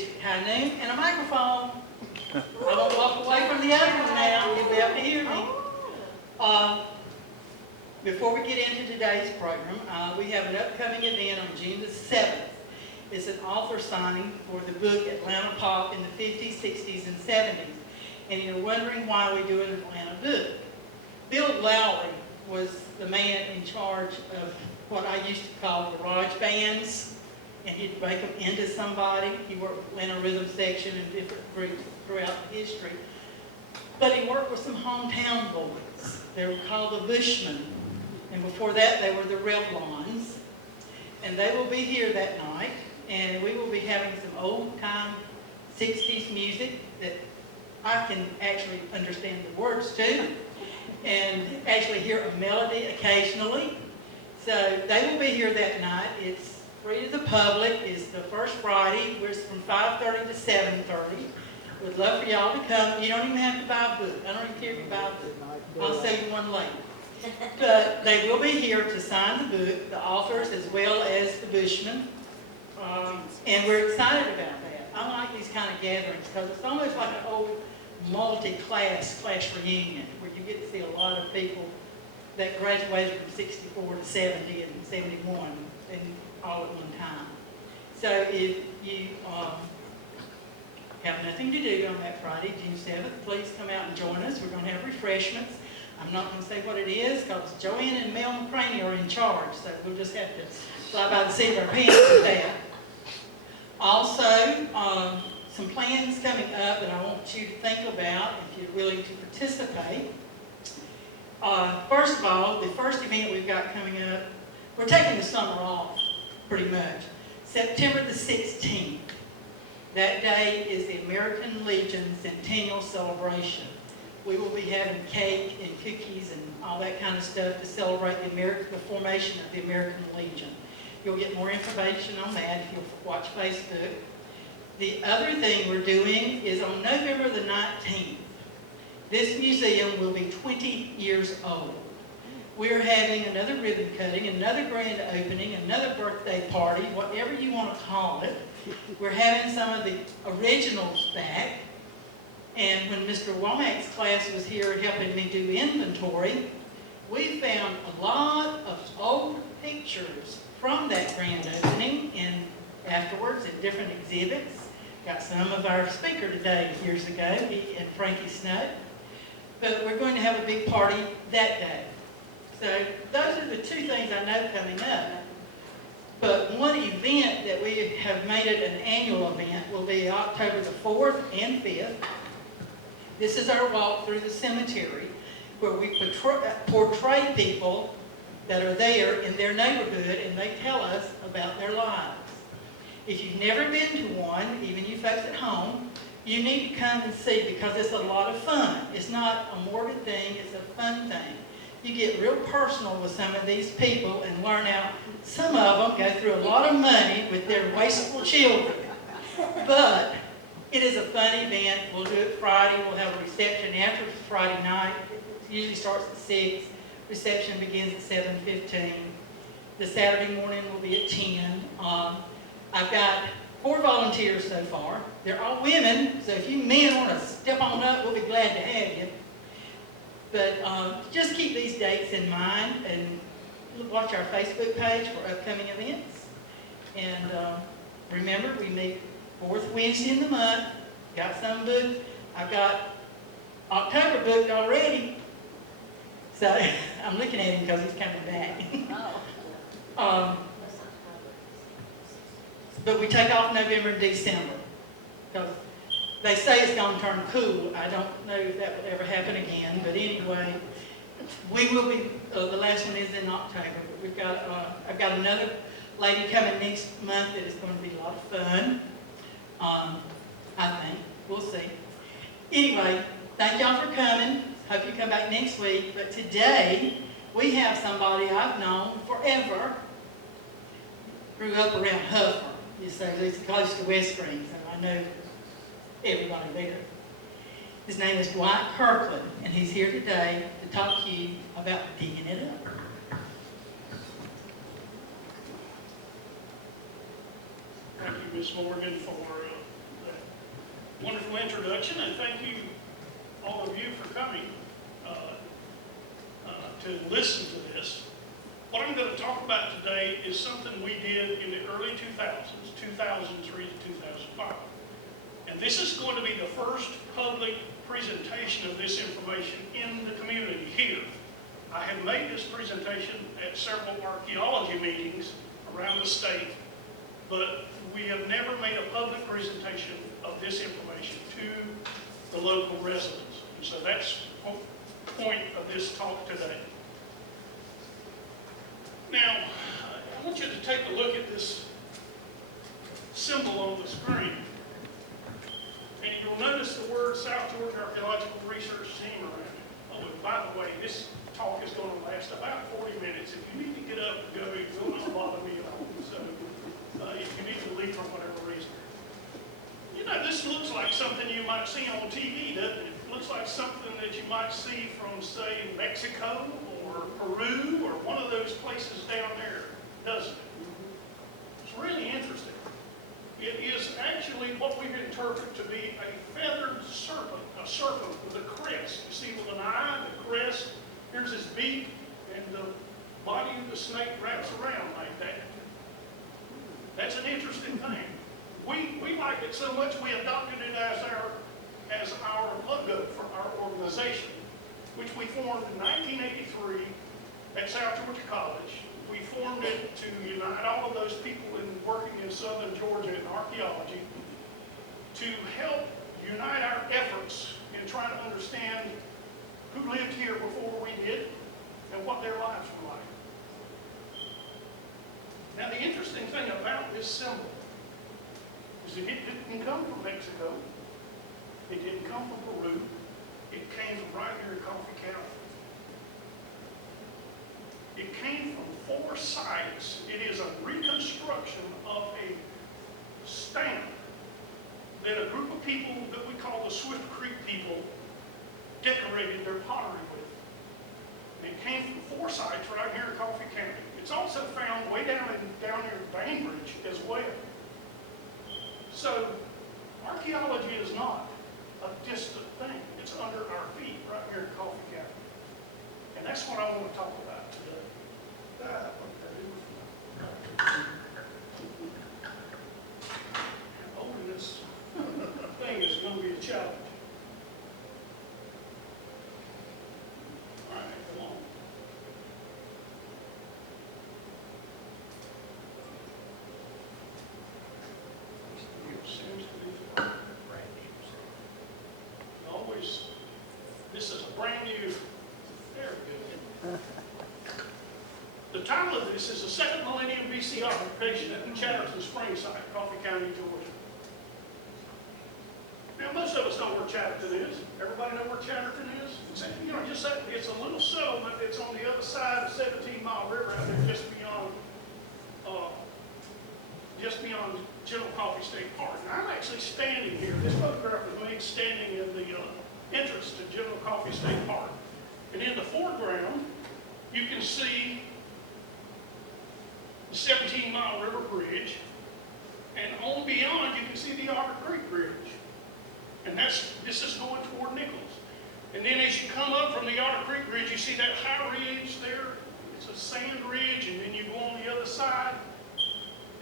District High Noon, and a microphone. I won't walk away from the other one now. You'll be able to hear me. Before we get into today's program, we have an upcoming event on June the 7th. It's an author signing for the book Atlanta Pop in the 50s, 60s, and 70s. And you're wondering why we do an Atlanta book. Bill Lowry was the man in charge of what I used to call garage bands, and he'd break them into somebody. He worked with Atlanta Rhythm Section and different groups throughout the history. But he worked with some hometown boys. They were called the Bushmen. And before that, they were the Revlons. And they will be here that night, and we will be having some old-time 60s music that I can actually understand the words to, and actually hear a melody occasionally. So they will be here that night. It's free to the public. It's the first Friday. It's from 5:30 to 7:30. We'd love for y'all to come. You don't even have to buy a book. I don't even care if you buy a book. I'll sell you one later. But they will be here to sign the book, the authors as well as the Bushmen. And we're excited about that. I like these kind of gatherings because it's almost like an old multi-class reunion where you get to see a lot of people that graduated from 64 to 70 and 71 and all at one time. So if you have nothing to do on that Friday, June 7th, please come out and join us. We're going to have refreshments. I'm not going to say what it is because Joanne and Mel McCraney are in charge, so we'll just have to fly by the seat of our pants with that. Also, some plans coming up that I want you to think about if you're willing to participate. First of all, the first event we've got coming up, we're taking the summer off, pretty much. September the 16th. That day is the American Legion Centennial Celebration. We will be having cake and cookies and all that kind of stuff to celebrate the formation of the American Legion. You'll get more information on that if you'll watch Facebook. The other thing we're doing is on November the 19th, this museum will be 20 years old. We're having another ribbon cutting, another grand opening, another birthday party, whatever you want to call it. We're having some of the originals back. And when Mr. Womack's class was here helping me do inventory, we found a lot of old pictures from that grand opening and afterwards in different exhibits. Got some of our speaker today years ago, he and Frankie Snow. But we're going to have a big party that day. So those are the two things I know coming up. But one event that we have made it an annual event will be October the 4th and 5th. This is our walk through the cemetery where we portray people that are there in their neighborhood and they tell us about their lives. If you've never been to one, even you folks at home, you need to come and see because it's a lot of fun. It's not a morbid thing, it's a fun thing. You get real personal with some of these people and learn out. Some of them go through a lot of money with their wasteful children. But it is a fun event. We'll do it Friday. We'll have a reception after Friday night. It usually starts at 6. Reception begins at 7:15. The Saturday morning will be at 10. I've got 4 volunteers so far. They're all women, so if you men want to step on up, we'll be glad to have you. But just keep these dates in mind and watch our Facebook page for upcoming events. And remember, we meet 4th Wednesday in the month. Got some booked. I've got October booked already. So I'm looking at him because he's coming back. But we take off November and December because they say it's going to turn cool. I don't know if that will ever happen again. But anyway, we will be, the last one is in October. But we've got, I've got another lady coming next month that is going to be a lot of fun. I think. We'll see. Anyway, thank y'all for coming. Hope you come back next week. But today, we have somebody I've known forever. Grew up around Huffer. You say he's close to West Green, so I know everybody there. His name is Dwight Kirkland, and he's here today to talk to you about digging it up. Thank you, Ms. Morgan, for Wonderful introduction, and thank you, all of you, for coming to listen to this. What I'm going to talk about today is something we did in the early 2000s, 2003 to 2005. And this is going to be the first public presentation of this information in the community here. I have made this presentation at several archaeology meetings around the state, but we have never made a public presentation of this information to the local residents. And so that's the point of this talk today. Now, I want you to take a look at this symbol on the screen. And you'll notice the word South Georgia Archaeological Research Team around it. Oh, and by the way, this talk is going to last about 40 minutes. If you need to get up and go, it will not bother me at all. So if you need to leave for whatever reason. You know, this looks like something you might see on TV, doesn't it? It looks like something that you might see from, say, Mexico or Peru or one of those places down there, doesn't it? It's really interesting. It is actually what we interpret to be a feathered serpent, a serpent with a crest. You see, with an eye, the crest, here's his beak, and the body of the snake wraps around like that. That's an interesting thing. We like it so much we adopted it as our logo for our organization, which we formed in 1983 at South Georgia College. We formed it to unite all of those people working in southern Georgia in archaeology to help unite our efforts in trying to understand who lived here before we did and what their lives were like. Now, the interesting thing about this symbol is that it didn't come from Mexico. It didn't come from Peru. It came from right here in Coffee County. It came from 4 sites. It is a reconstruction of a stamp that a group of people that we call the Swift Creek people decorated their pottery with. And it came from 4 sites right here in Coffee County. It's also found way down near Bainbridge as well. So archaeology is not a distant thing. It's under our feet right here in Coffee County. And that's what I want to talk about today. Holding this thing is going to be a challenge. All right, come on. Seems to be always. This is a brand new. There we go. The title of this is the 2nd Millennium BC occupation at the Chatterton Springs site, Coffee County, Georgia. Now, most of us know where Chatterton is. Everybody know where Chatterton is? You know, it's a little settlement that's on the other side of the 17-mile river out there just beyond General Coffee State Park. Now, I'm actually standing here. This photograph was made standing in the entrance to General Coffee State Park. And in the foreground, you can see the 17-mile river bridge, and on beyond you can see the Otter Creek Bridge. And this is going toward Nichols. And then as you come up from the Otter Creek Bridge, you see that high ridge there. It's a sand ridge, and then you go on the other side,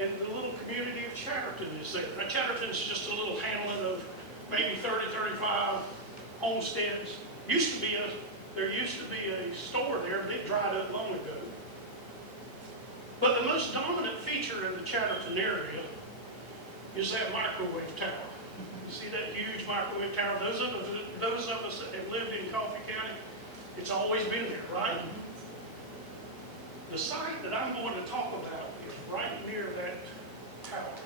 and the little community of Chatterton is there. Now, Chatterton is just a little hamlet of maybe 30, 35 homesteads. There used to be a store there, but it dried up long ago. But the most dominant feature in the Chatterton area is that microwave tower. You see that huge microwave tower? Those of us that have lived in Coffee County, it's always been there, right? The site that I'm going to talk about is right near that tower,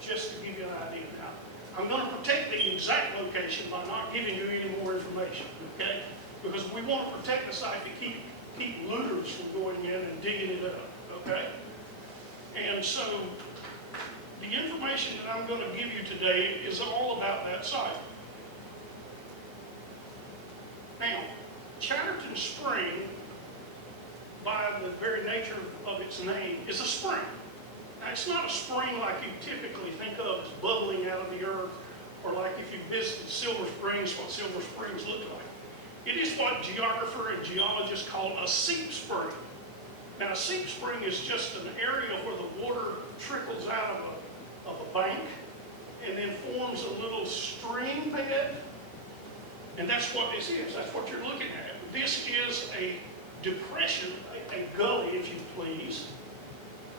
just to give you an idea. Now, I'm going to protect the exact location by not giving you any more information, okay? Because we want to protect the site to keep looters from going in and digging it up, okay? And so the information that I'm going to give you today is all about that site. Now, Chatterton Spring, by the very nature of its name, is a spring. Now, it's not a spring like you typically think of as bubbling out of the earth or like if you visited Silver Springs, what Silver Springs looked like. It is what geographer and geologists call a seep spring. Now, a seep spring is just an area where the water trickles out of a bank and then forms a little stream bed. And that's what this is. That's what you're looking at. This is a depression, a gully, if you please,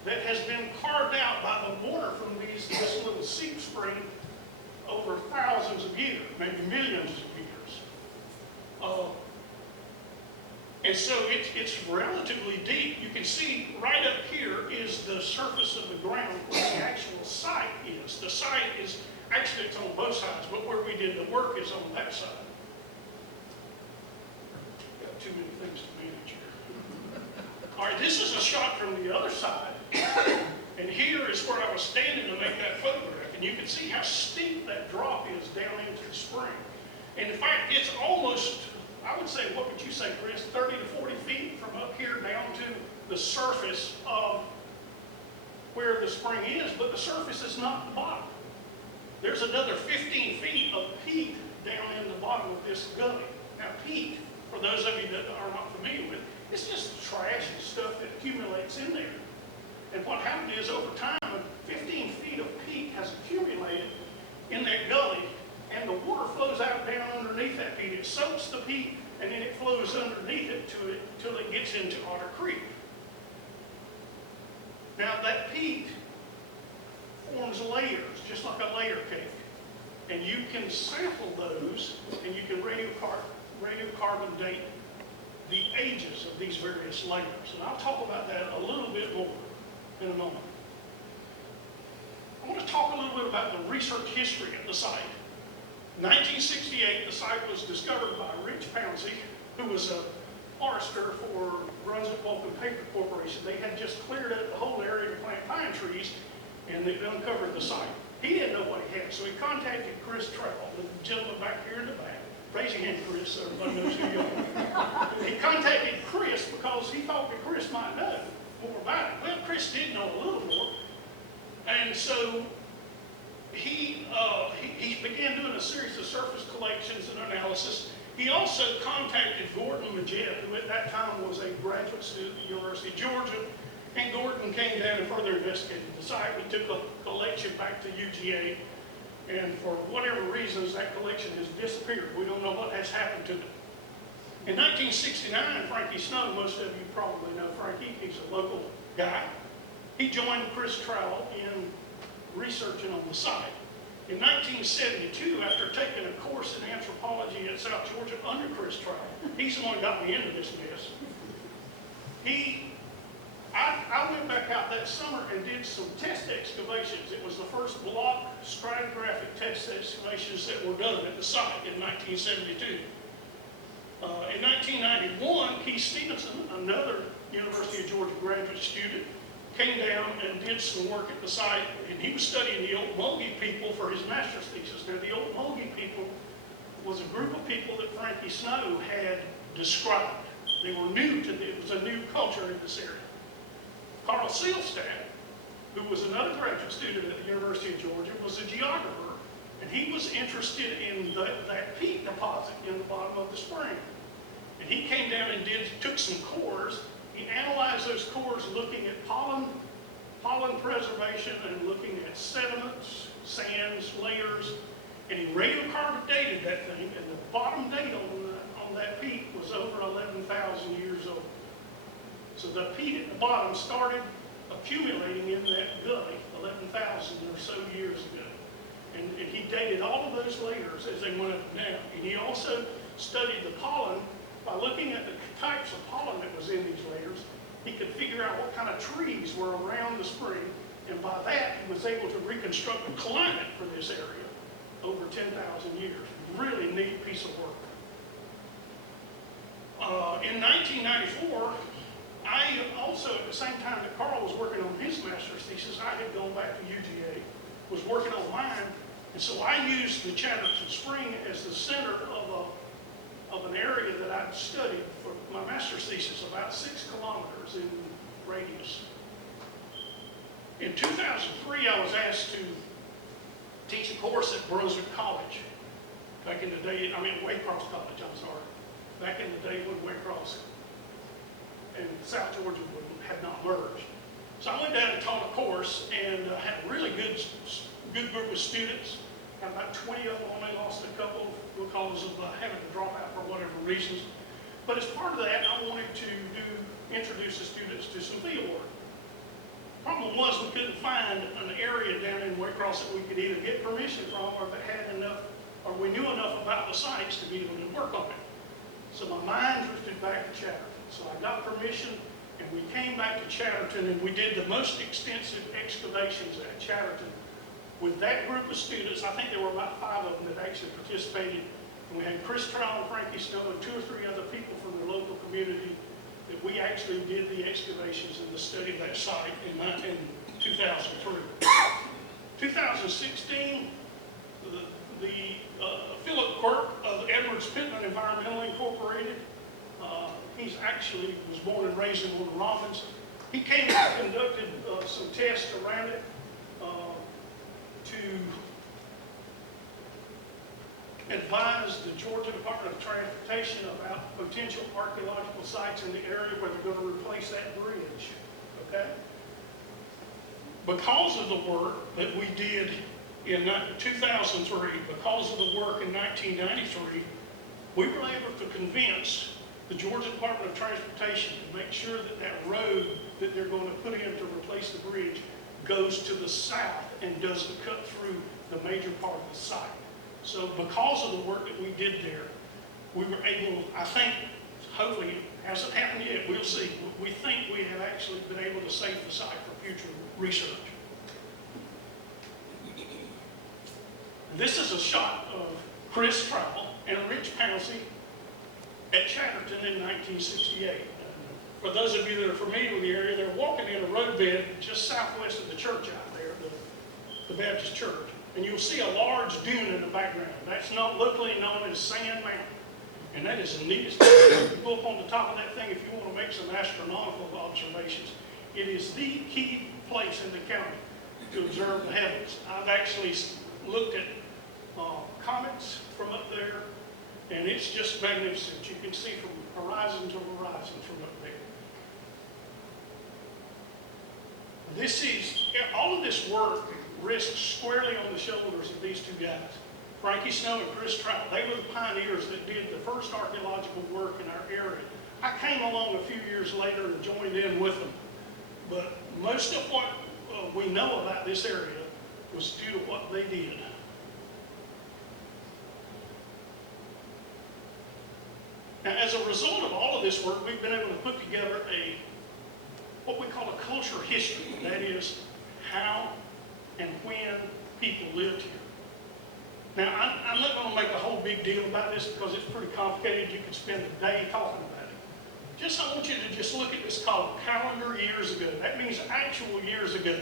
that has been carved out by the water from this little seep spring over thousands of years, maybe millions of years. And so it's relatively deep. You can see right up here is the surface of the ground where the actual site is. The site is, actually it's on both sides, but where we did the work is on that side. Got too many things to manage here. All right, this is a shot from the other side. And here is where I was standing to make that photograph. And you can see how steep that drop is down into the spring. And in fact, it's almost, I would say, what would you say, Chris, 30 to 40 feet from up here down to the surface of where the spring is, but the surface is not the bottom. There's another 15 feet of peat down in the bottom of this gully. Now, peat, for those of you that are not familiar with, it's just trash and stuff that accumulates in there. And what happened is, over time, 15 feet of peat has accumulated in that gully, and the water flows out down underneath that peat. It soaks the peat, and then it flows underneath it till it gets into Otter Creek. Now, that peat forms layers, just like a layer cake. And you can sample those, and you can radiocarbon date the ages of these various layers. And I'll talk about that a little bit more in a moment. I want to talk a little bit about the research history of the site. In 1968, the site was discovered by Rich Pouncey, who was a forester for Brunswick Pulp and Paper Corporation. They had just cleared up the whole area to plant pine trees, and they uncovered the site. He didn't know what he had, so he contacted Chris Trowell, the gentleman back here in the back. Raise your hand, Chris, so everybody knows who you are. He contacted Chris because he thought that Chris might know more about it. Well, Chris did know a little more, and so he began doing a series of surface collections and analysis. He also contacted Gordon Majette, who at that time was a graduate student at the University of Georgia, and Gordon came down and further investigated the site. We took a collection back to UGA, and for whatever reasons, that collection has disappeared. We don't know what has happened to it. In 1969, Frankie Snow, most of you probably know Frankie, he's a local guy. He joined Chris Trowell in researching on the site. In 1972, after taking a course in anthropology at South Georgia under Chris Trowell, he's the one who got me into this mess. I went back out that summer and did some test excavations. It was the first block stratigraphic test excavations that were done at the site in 1972. In 1991, Keith Stevenson, another University of Georgia graduate student, came down and did some work at the site, and he was studying the Okmulgee people for his master's thesis. Now, the Okmulgee people was a group of people that Frankie Snow had described. They were new to it was a new culture in this area. Carl Seelstad, who was another graduate student at the University of Georgia, was a geographer, and he was interested in that peat deposit in the bottom of the spring. And he came down and took some cores. He analyzed those cores looking at pollen preservation and looking at sediments, sands, layers, and he radiocarbon dated that thing, and the bottom date on that peat was over 11,000 years old. So the peat at the bottom started accumulating in that gully 11,000 or so years ago. And he dated all of those layers as they went up and down. And he also studied the pollen. By looking at the types of pollen that was in these layers, he could figure out what kind of trees were around the spring, and by that he was able to reconstruct the climate for this area over 10,000 years. Really neat piece of work. In 1994, I also, at the same time that Carl was working on his master's thesis, I had gone back to UGA, was working on mine, and so I used the Chatterton Spring as the center of an area that I'd studied for my master's thesis, about 6 kilometers in radius. In 2003, I was asked to teach a course at Brunswick College. Back in the day, Waycross College, I'm sorry. Back in the day when Waycross and South Georgia had not merged. So I went down and taught a course and had a really good group of students. Had about 20 of them. Only lost a couple because of having to drop out for whatever reasons. But as part of that, I wanted to introduce the students to some field work. Problem was we couldn't find an area down in Waycross that we could either get permission from or that had enough, or we knew enough about the sites to be able to work on it. So my mind drifted back to Chatterton. So I got permission and we came back to Chatterton and we did the most extensive excavations at Chatterton. With that group of students, I think there were about 5 of them that actually participated. And we had Chris Trowell and Frankie Snow and 2 or 3 other people from the local community that we actually did the excavations and the study of that site in 2003. 2016, Philip Quirk of Edwards Pittman Environmental Incorporated, he's actually was born and raised in Little Robbins. He came and conducted some tests around it to advise the Georgia Department of Transportation about potential archaeological sites in the area where they're going to replace that bridge. Okay? Because of the work that we did in 2003, because of the work in 1993, we were able to convince the Georgia Department of Transportation to make sure that that road that they're going to put in to replace the bridge goes to the south and doesn't cut through the major part of the site. So because of the work that we did there, we were able, I think, hopefully, it hasn't happened yet, we'll see. We think we have actually been able to save the site for future research. This is a shot of Chris Trowell and Rich Pouncey at Chatterton in 1968. For those of you that are familiar with the area, they're walking in a roadbed just southwest of the church out there, the Baptist church. And you'll see a large dune in the background. That's not locally known as Sand Mountain. And that is the neatest thing. You go up on the top of that thing if you want to make some astronomical observations. It is the key place in the county to observe the heavens. I've actually looked at comets from up there, and it's just magnificent. You can see from horizon to horizon from up there. All of this work rests squarely on the shoulders of these 2 guys, Frankie Snow and Chris Trowell. They were the pioneers that did the first archaeological work in our area. I came along a few years later and joined in with them. But most of what we know about this area was due to what they did. Now, as a result of all of this work, we've been able to put together what we call a cultural history. That is, how and when people lived here. Now, I'm not going to make a whole big deal about this because it's pretty complicated. You could spend a day talking about it. I want you to just look at this column, calendar years ago. That means actual years ago.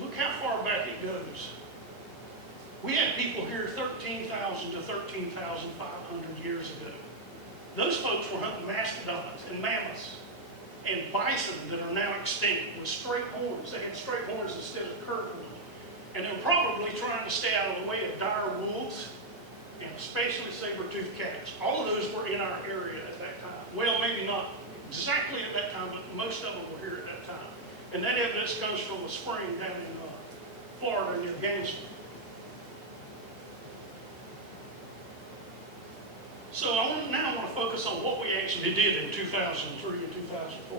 Look how far back it goes. We had people here 13,000 to 13,500 years ago. Those folks were hunting mastodons and mammoths and bison that are now extinct with straight horns. They had straight horns instead of curved ones. And they were probably trying to stay out of the way of dire wolves and especially saber-toothed cats. All of those were in our area at that time. Well, maybe not exactly at that time, but most of them were here at that time. And that evidence comes from a spring down in Florida near Gainesville. So now I want to focus on what we actually did in 2003 and 2004.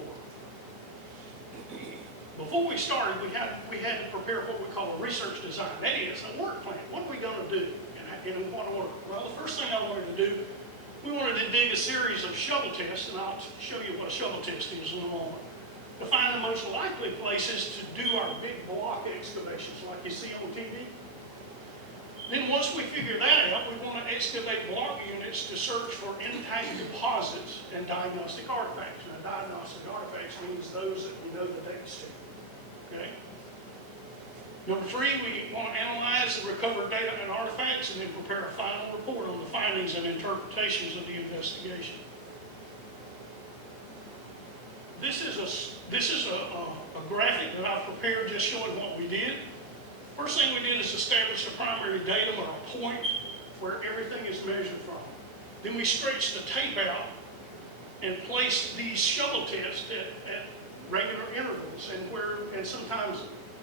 Before we started, we had to prepare what we call a research design. That is a work plan. What are we going to do and in what order? Well, the first thing I wanted to do, we wanted to dig a series of shovel tests, and I'll show you what a shovel test is in a moment, to find the most likely places to do our big block excavations like you see on TV. Then once we figure that out, we want to excavate block units to search for intact deposits and diagnostic artifacts. Now, diagnostic artifacts means those that we know the dates to. Okay? Number 3, we want to analyze the recovered data and artifacts and then prepare a final report on the findings and interpretations of the investigation. This is a graphic that I've prepared just showing what we did. First thing we did is establish a primary datum or a point where everything is measured from. Then we stretched the tape out and placed these shovel tests at regular intervals, and sometimes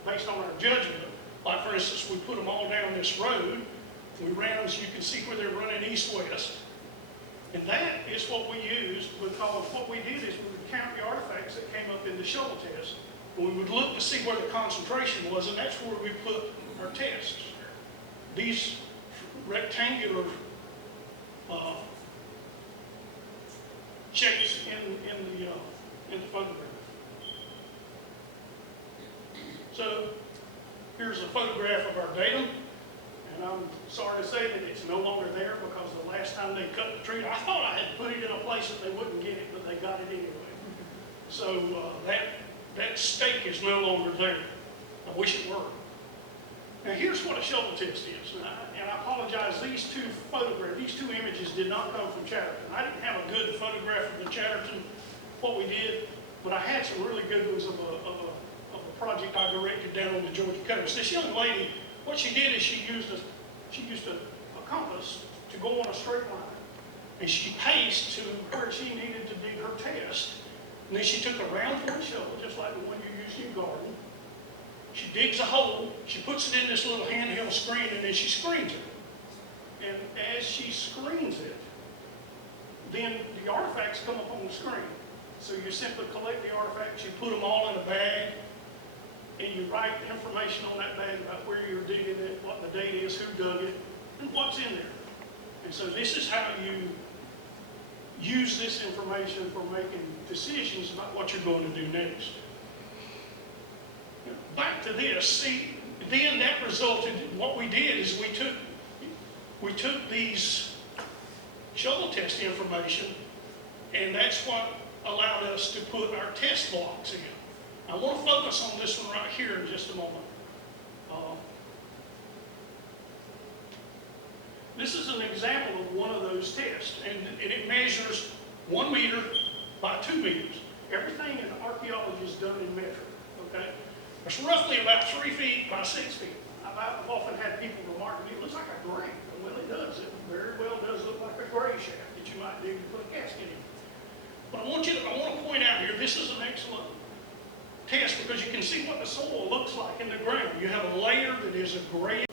based on our judgment. Like for instance, we put them all down this road. We ran them so you can see where they're running east-west. And that is what we used, because what we did is we would count the artifacts that came up in the shovel test. And we would look to see where the concentration was, and that's where we put our tests. These rectangular shapes in the photograph. So here's a photograph of our datum, and I'm sorry to say that it's no longer there, because the last time they cut the tree, I thought I had put it in a place that they wouldn't get it, but they got it anyway. So that stake is no longer there. I wish it were. Now here's what a shovel test is, and I apologize, these two images did not come from Chatterton. I didn't have a good photograph of the Chatterton, what we did, but I had some really good ones of a project I directed down on the Georgia coast. This young lady, what she did is she used a compass to go on a straight line, and she paced to where she needed to dig her test, and then she took a round point shovel, just like the one you used in your garden. She digs a hole, she puts it in this little handheld screen, and then she screens it. And as she screens it, then the artifacts come up on the screen. So you simply collect the artifacts, you put them all in a bag, and you write information on that bag about where you're digging it, what the date is, who dug it, and what's in there. And so this is how you use this information for making decisions about what you're going to do next. Back to this, see, then that resulted, what we did is we took these shovel test information, and that's what allowed us to put our test blocks in. I want to focus on this one right here in just a moment. This is an example of one of those tests, and it measures 1 meter by 2 meters. Everything in archaeology is done in metric, okay? It's roughly about 3 feet by 6 feet. I've often had people remark to me, it looks like a grave. Well, it does. It very well does look like a grave shaft that you might dig to put a casket in. But I want to point out here, this is an excellent test because you can see what the soil looks like in the ground. You have a layer that is a gray.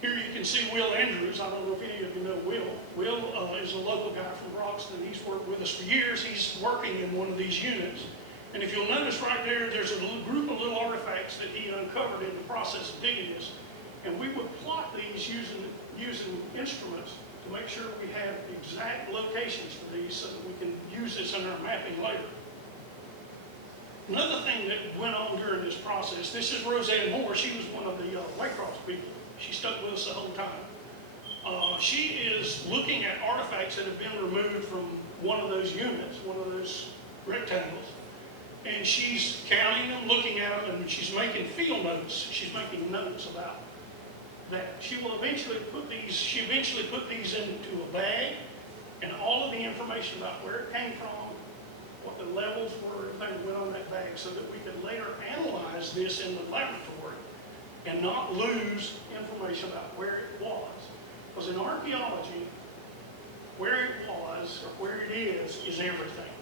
Here you can see Will Andrews. I don't know if any of you know Will. Will is a local guy from Broxton. He's worked with us for years. He's working in one of these units. And if you'll notice right there, there's a little group of little artifacts that he uncovered in the process of digging this. And we would plot these using instruments to make sure we have exact locations for these so that we can use this in our mapping later. Another thing that went on during this process, this is Roseanne Moore. She was one of the Waycross people. She stuck with us the whole time. She is looking at artifacts that have been removed from one of those units, one of those rectangles. And she's counting them, looking at them, and she's making field notes. She's making notes about that. She eventually put these into a bag, and all of the information about where it came from, what the levels were, everything went on that bag so that we could later analyze this in the laboratory and not lose information about where it was. Because in archaeology, where it was or where it is everything.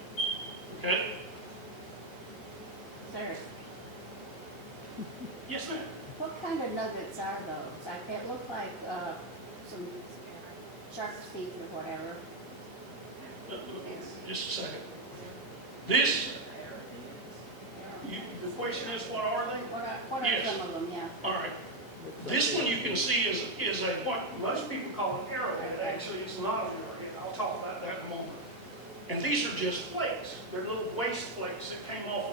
Okay? Sir, Yes, ma'am. what kind of nuggets are those? Like, that look like some shark's teeth or whatever. Just a second. This, the question is, what are they? What are Yes. some of them, yeah? All right. This one you can see is a what most people call an arrowhead. Actually, it's not an arrowhead. I'll talk about that in a moment. And these are just flakes. They're little waste flakes that came off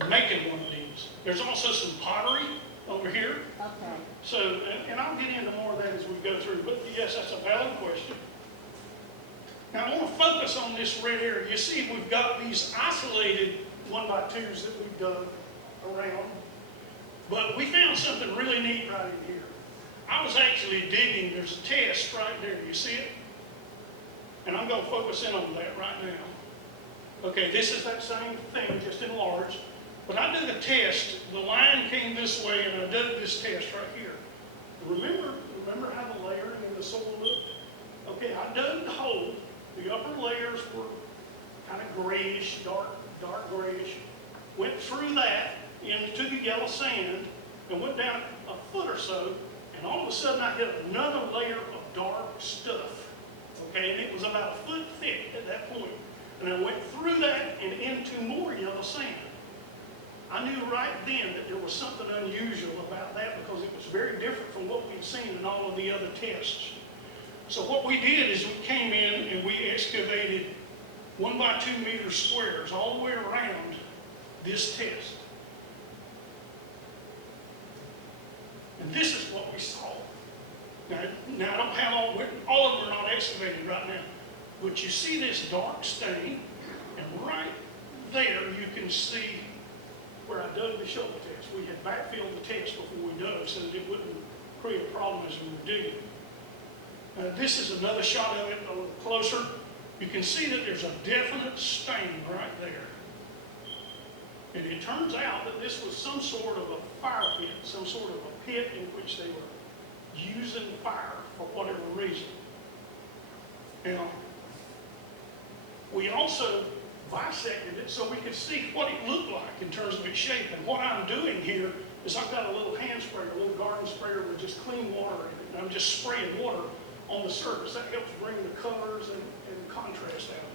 of making one of these. There's also some pottery over here. Okay. So, and I'll get into more of that as we go through, but yes, that's a valid question. Now, I want to focus on this red area. You see, we've got these isolated 1x2s that we've dug around, but we found something really neat right in here. I was actually digging, there's a test right there, you see it? And I'm going to focus in on that right now. Okay, this is that same thing, just enlarged. When I did the test, the line came this way, and I did this test right here. Remember how the layering in the soil looked? Okay, I dug the hole. The upper layers were kind of grayish, dark grayish. Went through that into the yellow sand and went down a foot or so, and all of a sudden I hit another layer of dark stuff. Okay, and it was about a foot thick at that point. And I went through that and into more yellow sand. I knew right then that there was something unusual about that because it was very different from what we'd seen in all of the other tests. So what we did is we came in and we excavated 1 by 2 meter squares all the way around this test. And this is what we saw. Now I don't have all of them are not excavated right now, but you see this dark stain, and right there you can see where I dug the shovel test. We had backfilled the test before we dug so that it wouldn't create a problem as we were digging. This is another shot of it a little closer. You can see that there's a definite stain right there. And it turns out that this was some sort of a fire pit, some sort of a pit in which they were using fire for whatever reason. Now, we also bisected it so we could see what it looked like in terms of its shape. And what I'm doing here is I've got a little hand sprayer, a little garden sprayer with just clean water in it. And I'm just spraying water on the surface. That helps bring the colors and contrast out of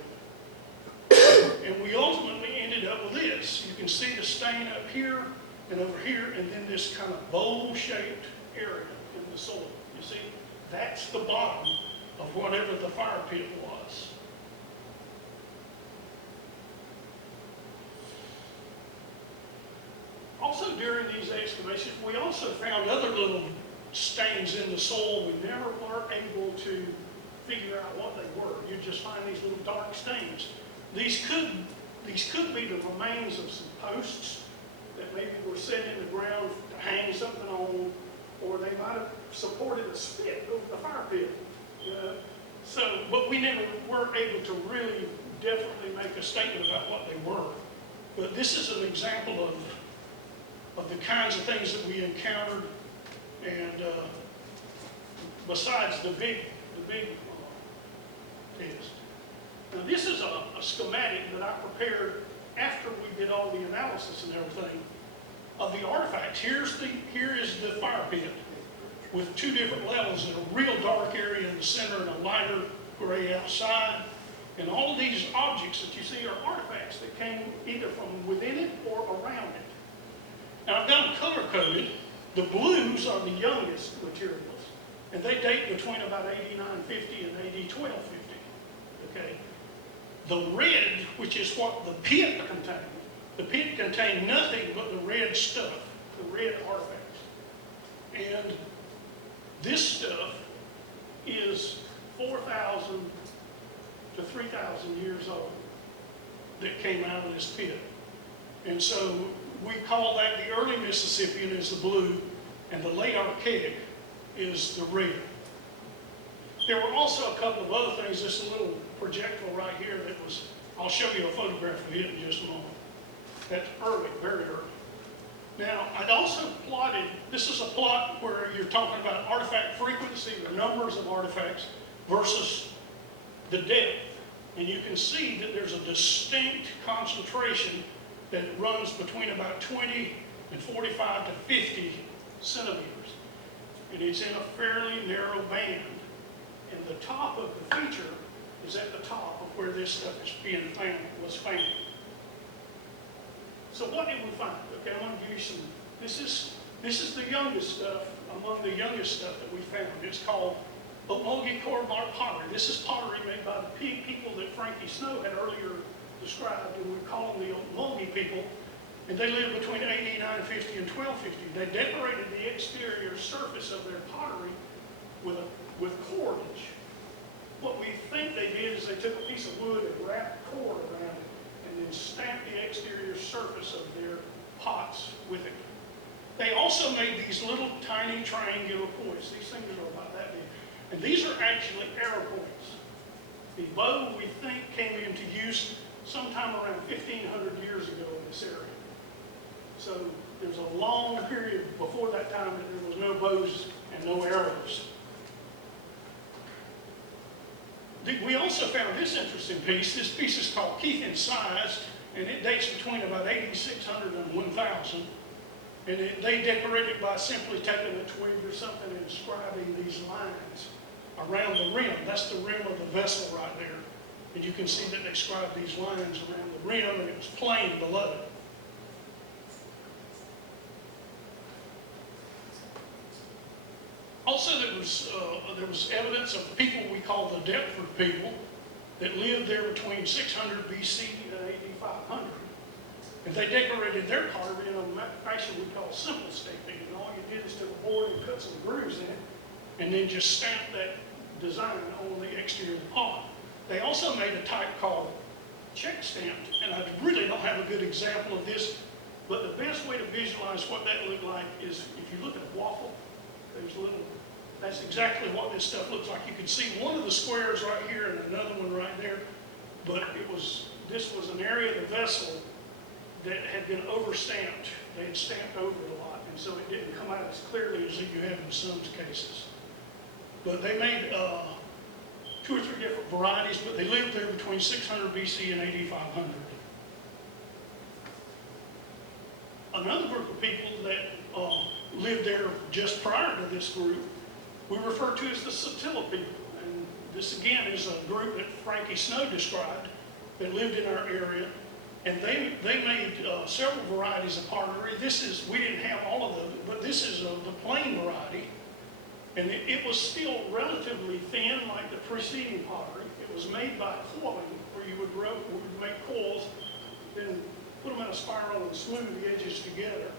it. And we ultimately ended up with this. You can see the stain up here and over here, and then this kind of bowl-shaped area in the soil. You see, that's the bottom of whatever the fire pit was. Also, during these excavations, we also found other little stains in the soil. We never were able to figure out what they were. You just find these little dark stains. These could be the remains of some posts that maybe were set in the ground to hang something on, or they might have supported a spit over the fire pit. But we never were able to really definitely make a statement about what they were. But this is an example of the kinds of things that we encountered, and besides the big test. Now this is a schematic that I prepared after we did all the analysis and everything of the artifacts. Here is the fire pit with 2 different levels and a real dark area in the center and a lighter gray outside. And all of these objects that you see are artifacts that came either from within it or around it. Now I've got them color-coded. The blues are the youngest materials, and they date between about AD 950 and AD 1250. Okay. The red, which is what the pit contained, the pit contained nothing but the red stuff, the red artifacts. And this stuff is 4,000 to 3,000 years old that came out of this pit. And so we call that the early Mississippian is the blue, and the late Archaic is the red. There were also a couple of other things. This little projectile right here that was, I'll show you a photograph of it in just a moment. That's early, very early. Now, I'd also plotted, this is a plot where you're talking about artifact frequency, the numbers of artifacts, versus the depth. And you can see that there's a distinct concentration that runs between about 20 and 45 to 50 centimeters. And it's in a fairly narrow band. And the top of the feature is at the top of where this stuff was found. So what did we find? Okay, I'm going to give you some, this is the youngest stuff, among the youngest stuff that we found. It's called Ocmulgee Corabar pottery. This is pottery made by the people that Frankie Snow had earlier described, and we call them the Ocmulgee people, and they lived between AD 950 and 1250. They decorated the exterior surface of their pottery with cordage. What we think they did is they took a piece of wood and wrapped cord around it, and then stamped the exterior surface of their pots with it. They also made these little tiny triangular points. These things are about that big. And these are actually arrow points. The bow, we think, came into use sometime around 1,500 years ago in this area. So there's a long period before that time that there was no bows and no arrows. We also found this interesting piece. This piece is called Keith Incised, and it dates between about 8600 and 1000. And they decorate it by simply taking a twig or something and inscribing these lines around the rim. That's the rim of the vessel right there. And you can see that they scribed these lines around the rim, and it was plain below it. Also, there was evidence of people we call the Deptford people that lived there between 600 BC and AD 500. And they decorated their carving in a fashion we call simple stamping. And all you did is took a board and cut some grooves in it, and then just stamped that design on the exterior of the pot. They also made a type called check stamped, and I really don't have a good example of this, but the best way to visualize what that looked like is if you look at a waffle, there's little, that's exactly what this stuff looks like. You can see one of the squares right here and another one right there, but this was an area of the vessel that had been over-stamped. They had stamped over it a lot, and so it didn't come out as clearly as you have in some cases. But they made 2 or 3 different varieties, but they lived there between 600 BC and 8500. Another group of people that lived there just prior to this group, we refer to as the Satilla people. And this again is a group that Frankie Snow described that lived in our area. And they made several varieties of pottery. We didn't have all of those, but this is the plain variety. And it was still relatively thin like the preceding pottery. It was made by coiling, where you would make coils, then put them in a spiral and smooth the edges together.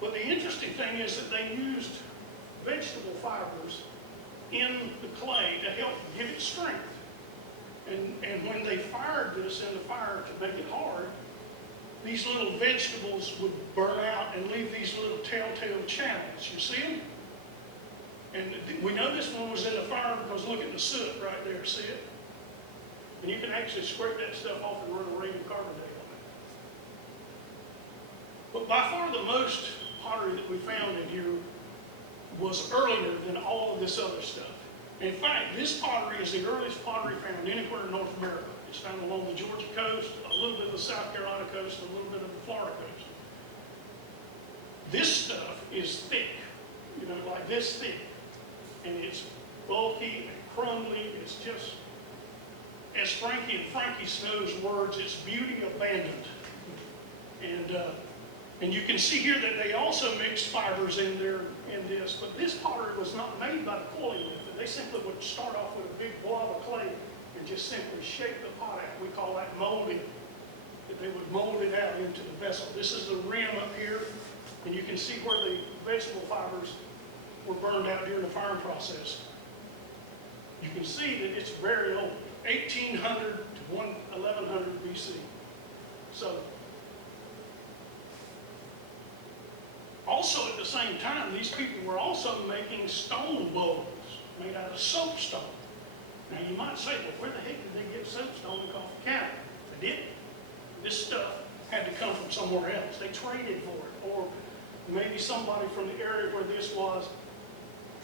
But the interesting thing is that they used vegetable fibers in the clay to help give it strength. And when they fired this in the fire to make it hard, these little vegetables would burn out and leave these little telltale channels. You see them? And we know this one was in the fire because look at the soot right there, see it? And you can actually scrape that stuff off and run a radium carbonate on it. But by far the most pottery that we found in here was earlier than all of this other stuff. In fact, this pottery is the earliest pottery found anywhere in North America. It's found along the Georgia coast, a little bit of the South Carolina coast, a little bit of the Florida coast. This stuff is thick, like this thick. And it's bulky and crumbly. It's just, as Frankie and Frankie Snow's words, it's beauty abandoned. And you can see here that they also mixed fibers in there in this, but this pottery was not made by the coiling method. They simply would start off with a big blob of clay and just simply shape the pot out. We call that molding. That they would mold it out into the vessel. This is the rim up here, and you can see where the vegetable fibers were burned out during the firing process. You can see that it's very old, 1800 to 1100 BC. So, also at the same time, these people were also making stone bowls made out of soapstone. Now you might say, well, where the heck did they get soapstone in Coffee County? They didn't. This stuff had to come from somewhere else. They traded for it, or maybe somebody from the area where this was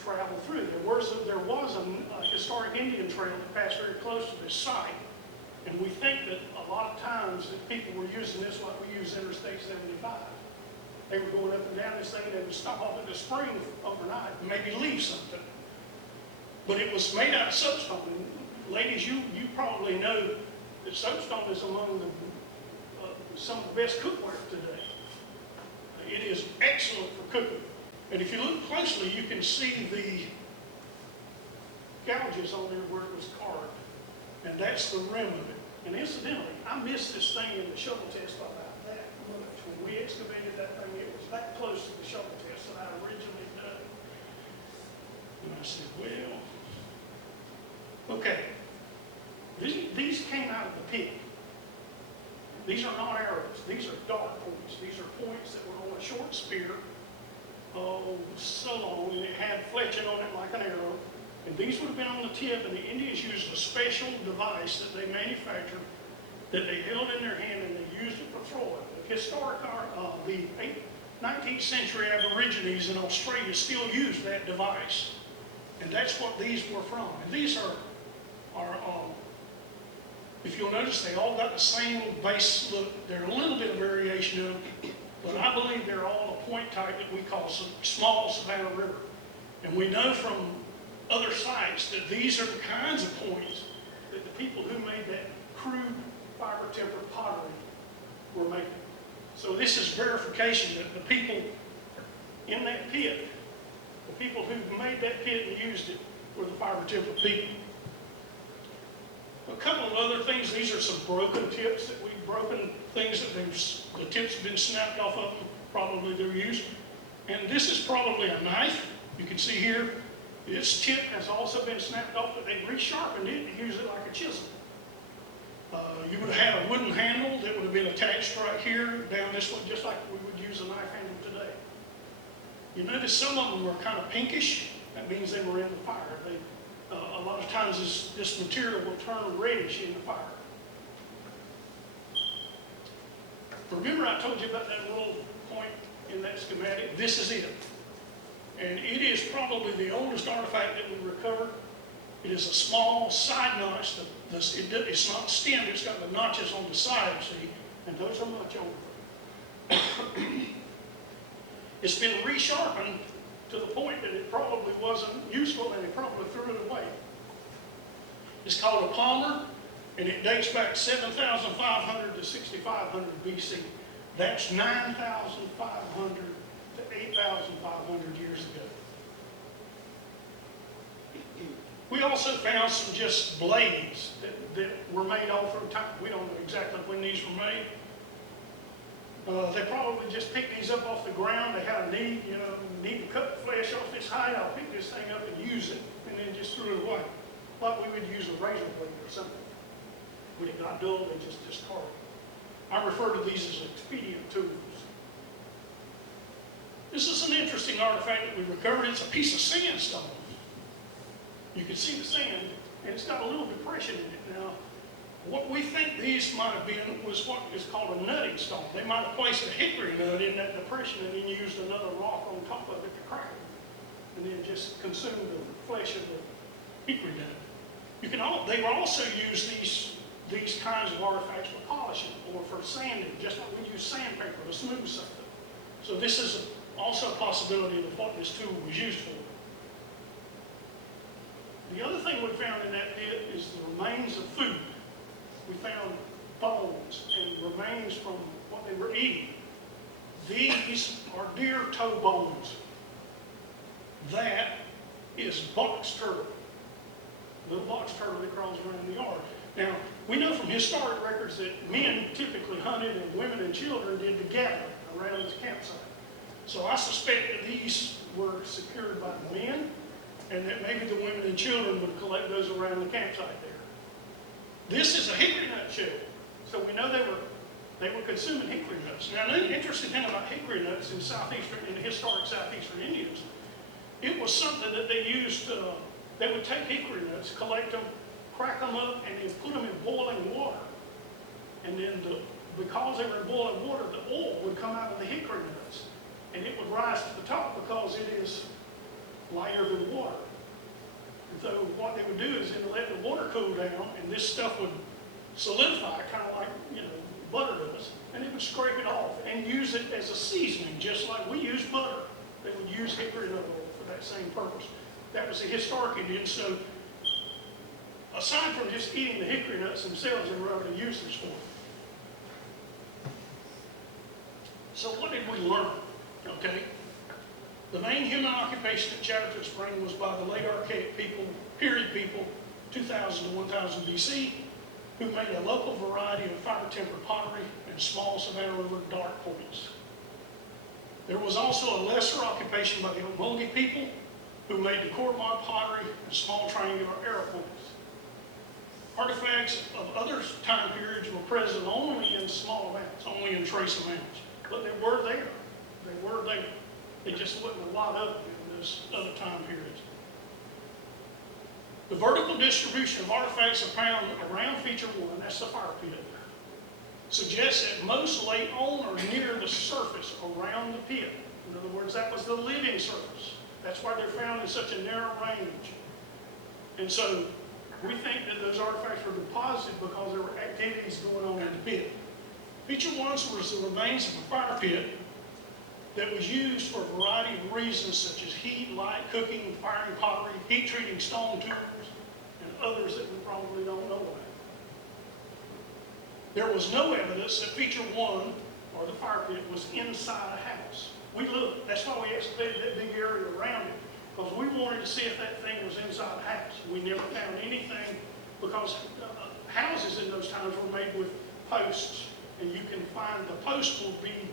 traveled through. There was a historic Indian trail that passed very close to this site, and we think that a lot of times that people were using this like we use Interstate 75. They were going up and down this thing, they would stop off at the spring overnight and maybe leave something. But it was made out of soapstone. And ladies, you probably know that soapstone is among some of the best cookware today. It is excellent for cooking. And if you look closely, you can see the gouges on there where it was carved. And that's the rim of it. And incidentally, I missed this thing in the shovel test by about that much. When we excavated that thing, it was that close to the shovel test that I originally done. And I said, well, okay. These came out of the pit. These are not arrows. These are dart points. These are points that were on a short spear, so long, and it had fletching on it like an arrow. And these would have been on the tip, and the Indians used a special device that they manufactured that they held in their hand and they used it for throwing. The 19th century Aborigines in Australia still use that device. And that's what these were from. And these are if you'll notice, they all got the same base look. There's a little bit of variation in them, but I believe they're all a point type that we call small Savannah River. And we know from other sites that these are the kinds of points that the people who made that crude fiber tempered pottery were making. So this is verification that the people in that pit, the people who made that pit and used it, were the fiber tempered people. A couple of other things. These are some broken tips that we've broken, things that the tips have been snapped off of them, probably they're used. And this is probably a knife. You can see here, this tip has also been snapped off, but they resharpened it to use it like a chisel. You would have had a wooden handle that would have been attached right here, down this one, just like we would use a knife handle today. You notice some of them were kind of pinkish. That means they were in the fire. A lot of times this material will turn reddish in the fire. Remember I told you about that little point in that schematic? This is it. And it is probably the oldest artifact that we recovered. It is a small side notch. It's not stemmed, it's got the notches on the side, see? And those are much older. It's been resharpened to the point that it probably wasn't useful and they probably threw it away. It's called a palmer, and it dates back 7,500 to 6,500 BC. That's 9,500 to 8,500 years ago. We also found some just blades that were made all through time. We don't know exactly when these were made. They probably just picked these up off the ground. They had a need, need to cut the flesh off this hide. I'll pick this thing up and use it, and then just threw it away. Like we would use a razor blade or something. When it got dull, they just discarded it. I refer to these as expedient tools. This is an interesting artifact that we recovered. It's a piece of sandstone. You can see the sand, and it's got a little depression in it. Now, what we think these might have been was what is called a nutting stone. They might have placed a hickory nut in that depression and then used another rock on top of it to crack it, and then just consumed the flesh of the hickory nut. They will also use these kinds of artifacts for polishing or for sanding, just like we use sandpaper to smooth something. So this is also a possibility of what this tool was used for. The other thing we found in that pit is the remains of food. We found bones and remains from what they were eating. These are deer toe bones. That is box turtle. Little box turtle that crawls around the yard. Now, we know from historic records that men typically hunted and women and children did the gathering around this campsite. So I suspect that these were secured by the men, and that maybe the women and children would collect those around the campsite there. This is a hickory nut shell. So we know they were consuming hickory nuts. Now, the interesting thing about hickory nuts in historic southeastern Indians, it was something that they used. They would take hickory nuts, collect them, crack them up, and then put them in boiling water. And then because they were in boiling water, the oil would come out of the hickory nuts, and it would rise to the top because it is lighter than water. And so what they would do is then let the water cool down, and this stuff would solidify, kind of like butter does, and it would scrape it off and use it as a seasoning, just like we use butter. They would use hickory nut oil for that same purpose. That was the historic Indians. So aside from just eating the hickory nuts themselves, they were able to use this for it. So what did we learn? Okay. The main human occupation at Chatterton Spring was by the late Archaic period people, 2000 to 1000 BC, who made a local variety of fiber-tempered pottery and small Savannah River dark points. There was also a lesser occupation by the Ocmulgee people, who made the Cormont pottery and small triangular arrow points. Artifacts of other time periods were present only in small amounts, only in trace amounts, but they were there. They were there. There just wasn't a lot of them in those other time periods. The vertical distribution of artifacts are found around Feature 1, that's the fire pit. suggests that most lay on or near the surface around the pit. In other words, that was the living surface. That's why they're found in such a narrow range. And so we think that those artifacts were deposited because there were activities going on in the pit. Feature 1 was the remains of a fire pit that was used for a variety of reasons, such as heat, light, cooking, firing pottery, heat treating stone tools, and others that we probably don't know about. There was no evidence that feature 1, or the fire pit, was inside a house. We looked. That's why we excavated that big area around it, because we wanted to see if that thing was inside a house. We never found anything, because houses in those times were made with posts, and you can find the posts will be,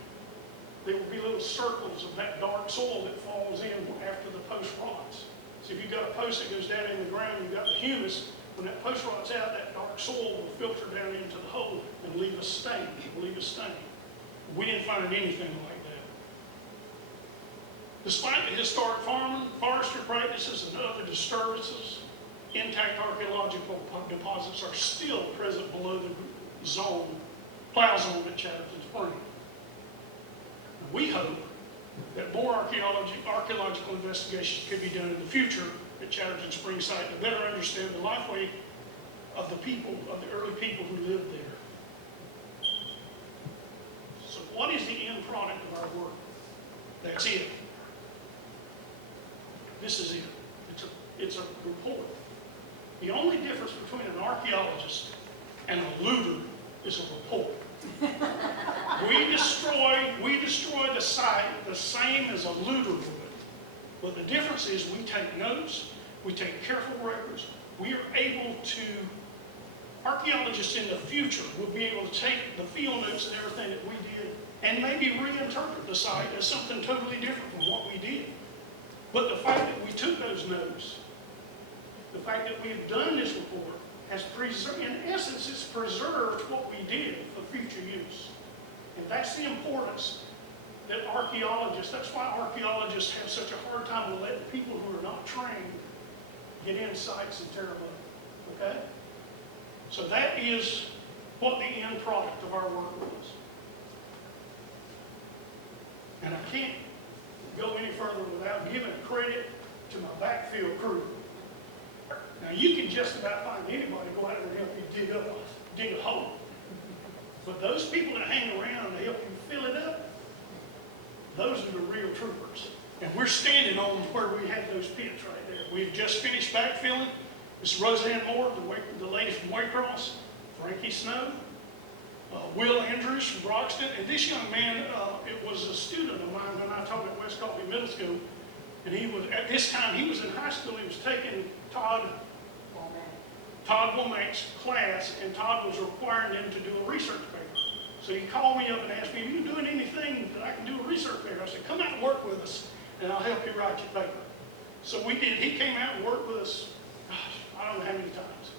there will be little circles of that dark soil that falls in after the post rots. So if you've got a post that goes down in the ground, you've got the humus. When that post rots out, that dark soil will filter down into the hole and leave a stain. We didn't find anything like that. Despite the historic farming, forestry practices, and other disturbances, intact archaeological deposits are still present below the zone, plow zone at Chatterton Spring. We hope that more archaeological investigations could be done in the future at Chatterton Spring site to better understand the lifeway of the people, of the early people who lived there. So what is the end product of our work? That's it. This is it. It's a report. The only difference between an archaeologist and a looter is a report. We destroy the site the same as a looter would. But the difference is we take notes, we take careful records, we are able to, archaeologists in the future will be able to take the field notes and everything that we did and maybe reinterpret the site as something totally different from what we did. But the fact that we took those notes, the fact that we've done this report, has preserved, in essence, it's preserved what we did for future use. And that's the importance that archaeologists, that's why archaeologists have such a hard time with letting people who are not trained get in sites and tear them up. Okay? So that is what the end product of our work was. And I can't go any further without giving credit to my backfield crew. Now you can just about find anybody to go out there and help you dig a hole. But those people that hang around to help you fill it up, those are the real troopers. And we're standing on where we had those pits right there. We've just finished backfilling. This is Roseanne Moore, the lady from Waycross, Frankie Snow, Will Andrews from Broxton, and this young man, it was a student of mine when I taught at West Coffee Middle School, and he was, at this time, he was in high school, he was taking Todd Womack's class, and Todd was requiring him to do a research paper. So he called me up and asked me, are you doing anything that I can do a research paper? I said, come out and work with us, and I'll help you write your paper. So we did. He came out and worked with us, gosh, I don't know how many times.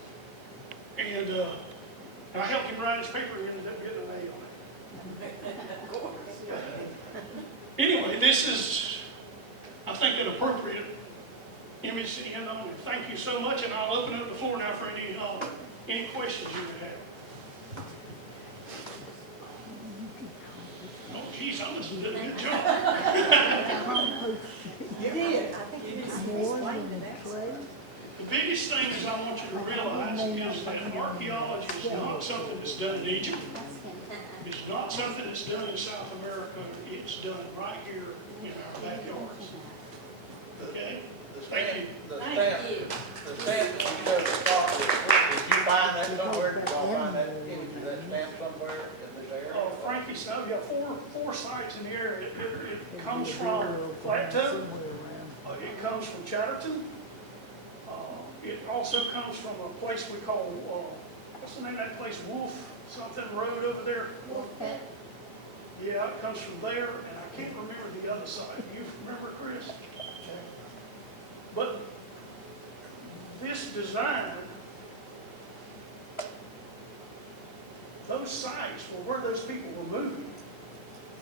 And I helped him write his paper and ended up getting an A on it. Anyway, this is, I think, an appropriate image to end on. And thank you so much, and I'll open up the floor now for any questions you may have. Oh, geez, I must have done a good job. You did. You did explain the next. The biggest thing is I want you to realize is that archaeology is not something that's done in Egypt. It's not something that's done in South America. It's done right here in our backyards. Okay? Thank you. The stamp that you showed us properly, did you find that somewhere? Did y'all find that image of that stamp somewhere in this area? Oh, Frankie Snow, yeah, four sites in the area. It comes from Plateau. It comes from Chatterton. It also comes from a place we call, what's the name of that place? Wolf something road over there? Wolf Pit. Yeah, it comes from there, and I can't remember the other side. You remember, Chris? But this design, those sites were where those people were moving,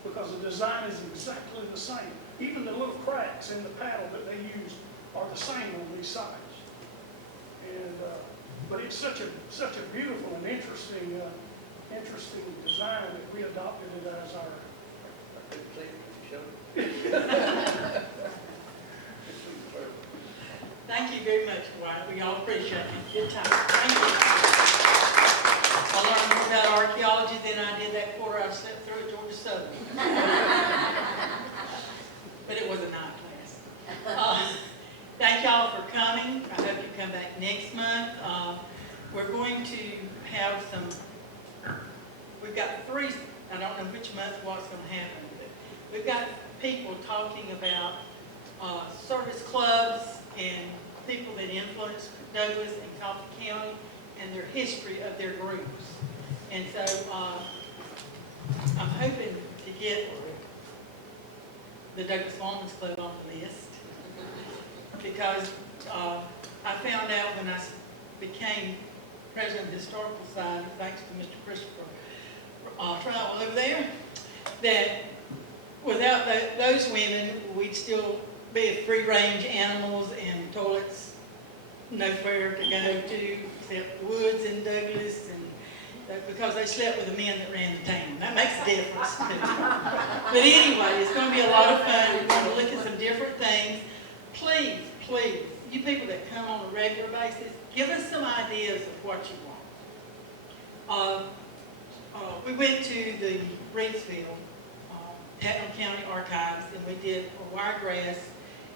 because the design is exactly the same. Even the little cracks in the paddle that they use are the same on these sides. And but it's such a beautiful and interesting interesting design that we adopted it as our, I couldn't see it, you showed. Thank you very much, Dwight. We all appreciate it. Good time. Thank you. I learned more about archaeology than I did that quarter I slept through at Georgia Southern. But it was a night class. Thank y'all for coming. I hope you come back next month. We're going to have we've got 3, I don't know which month what's going to happen, but we've got people talking about service clubs and people that influence Douglas and Coffee County and their history of their groups. And so I'm hoping to get the Douglas Women's Club on the list because I found out when I became president of the Historical Society, thanks to Mr. Christopher Trowell over there, that without those women, we'd still be free-range animals and toilets nowhere to go to except woods in Douglas, and because they slept with the men that ran the town. That makes a difference too. But anyway, it's going to be a lot of fun. We're going to look at some different things. Please, please, you people that come on a regular basis, give us some ideas of what you want. We went to the Reedsville Tatnall County Archives and we did a Wiregrass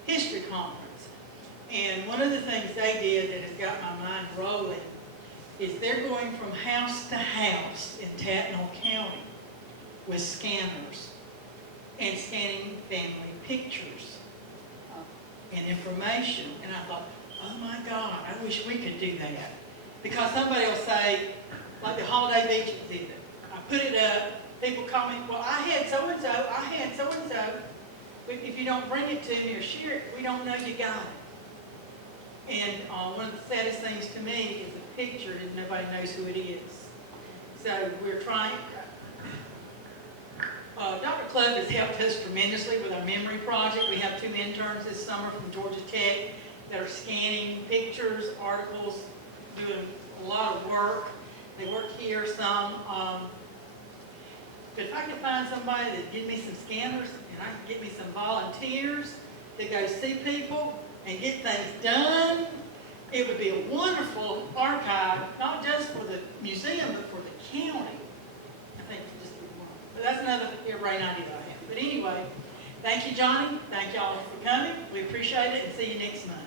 history conference. And one of the things they did that has got my mind rolling is they're going from house to house in Tatnall County with scanners and scanning family pictures and information. And I thought, oh my God, I wish we could do that. Because somebody will say, like the Holiday Beaches did it. I put it up, people call me, well, I had so-and-so, I had so-and-so. But if you don't bring it to me or share it, we don't know you got it. And one of the saddest things to me is a picture and nobody knows who it is. So we're trying. Dr. Club has helped us tremendously with our memory project. We have 2 interns this summer from Georgia Tech that are scanning pictures, articles, doing a lot of work. They work here some. But if I could find somebody that give me some scanners and I could get me some volunteers to go see people and get things done, it would be a wonderful archive, not just for the museum, but for the county. I think it would just be wonderful. But that's another brain idea I have. But anyway, thank you, Johnny. Thank y'all for coming. We appreciate it and see you next month.